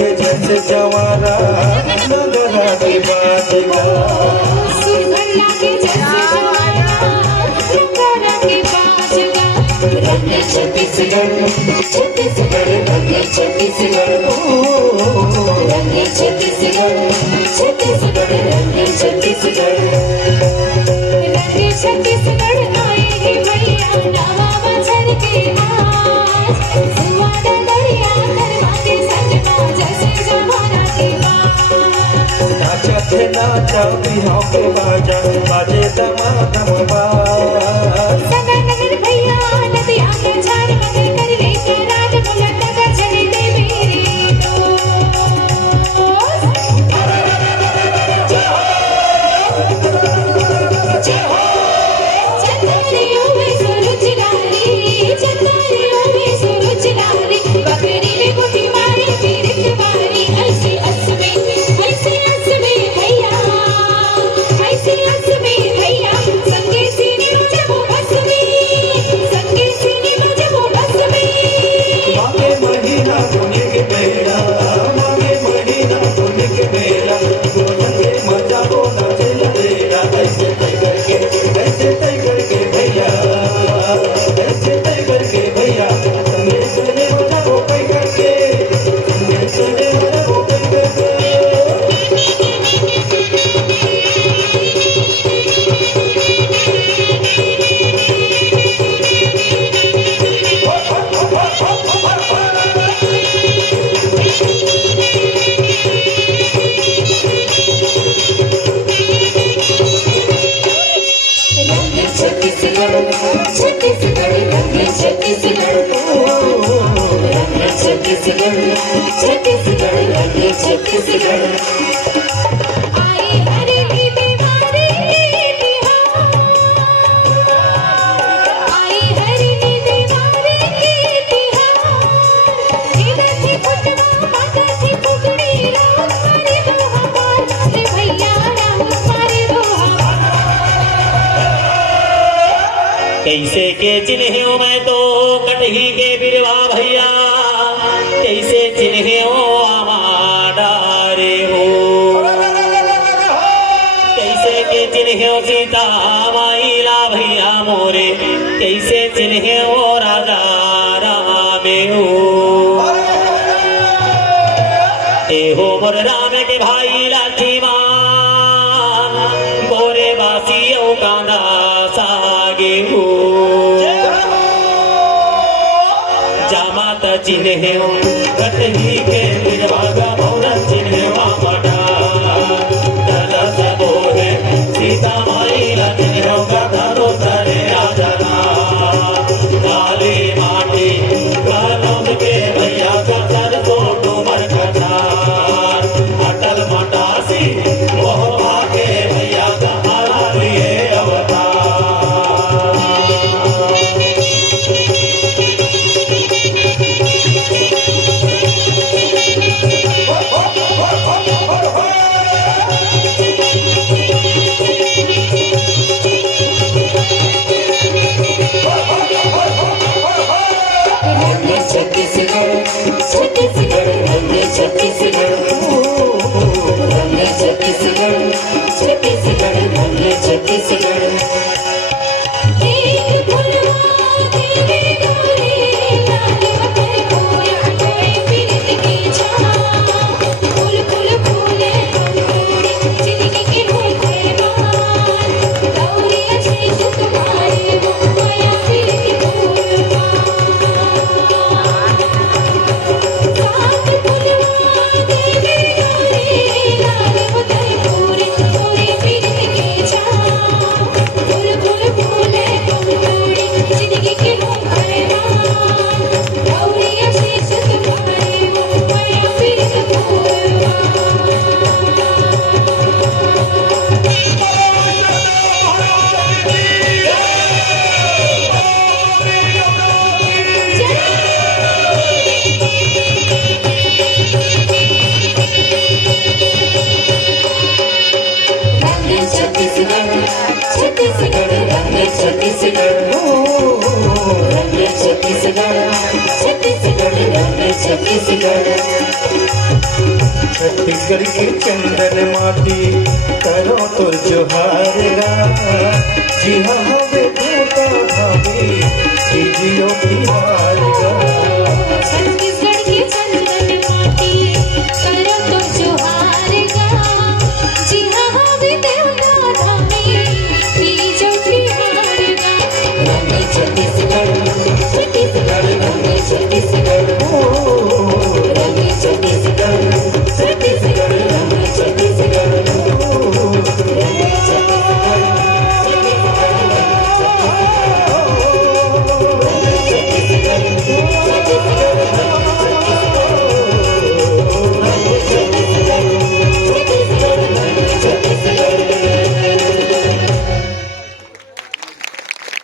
जवारा नगरा की बाजगा सुधर लागे जैसे जवारा नगरा की बाजगा रंग छत्तीसगढ़ छत्तीसगढ़ रंग छत्तीसगढ़ रंग छत्तीसगढ़ छत्तीसगढ़ रंग छत्तीसगढ़ रंग छत्तीसगढ़ आएगी भैया नवा बछर के आज सुवादा दरिया करवा के सजना जैसे जमाना के नाचते नाचा बिहाव के बाजा बाजे दमादम बाज सगनगर भैया नदिया के झार मगर कर लेके राज बुलट का चले दे मेरे चंदरियों में सूरज लाली चंदरियों में सूरज लाली बकरी ले गुटी मारी फिर बारी ऐसे असमे भैया ऐसे असमे भैया संगे सीने में जब बस में संगे सीने में जब बस में मांगे महीना धोने के बेला मांगे महीना धोने के बेला गोलन के मजा को नाचे लगेगा ऐसे तय करके भैया ऐसे तय करके भैया संगे सोने मजा को कई करके संगे सोने मजा को कई करके छत्तीसगढ़ छत्तीसगढ़ रंग छत्तीसगढ़ रंग छत्तीसगढ़ छत्तीसगढ़ रंग छत्तीसगढ़ आई हरेली दीवारी तिहार आई हरेली दीवारी तिहार इधर थी फुटवा मगर थी फुटड़ी राम मारे दो हमार रे भैया राम मारे दो कैसे के चिन्हियो मैं तो कटही के बिरवा भैया कैसे चिन्हियो हमारा रे हो कैसे के चिन्हियो सीता माइला भैया मोरे कैसे चिन्हियो राजा राम हो ए हो मोर राम के भाई लाठीमान मोरे बासियों कांदा सागे हो जामात चिन्हे कटही के बिरवागा भौरा चिन्हे वामटा दलस बोहे सीता माइला चिन्हे गधरो तरे राजना काले माटी कालों के भैया का सरसो डूमर कटार अटल मटासी मोह भागे भैया का मारा लिए अवतार छत्तीसगढ़ छत्तीसगढ़ रंग छत्तीसगढ़ रंग छत्तीसगढ़ छत्तीसगढ़ रंग छत्तीसगढ़ एक फुलवा तेरे डोरे लाल मकर खोया हटोए फिरत की छाँव फूल फूल फूले डोरे जिंदगी के फूल फूलवान दौड़े अच्छे तुम्हारे वो माया छत्तीसगढ़ रंग छत्तीसगढ़ रंग छत्तीसगढ़ छत्तीसगढ़ रंग छत्तीसगढ़ छत्तीसगढ़ की चंदन माटी करो तो जोहार गा जी हाँ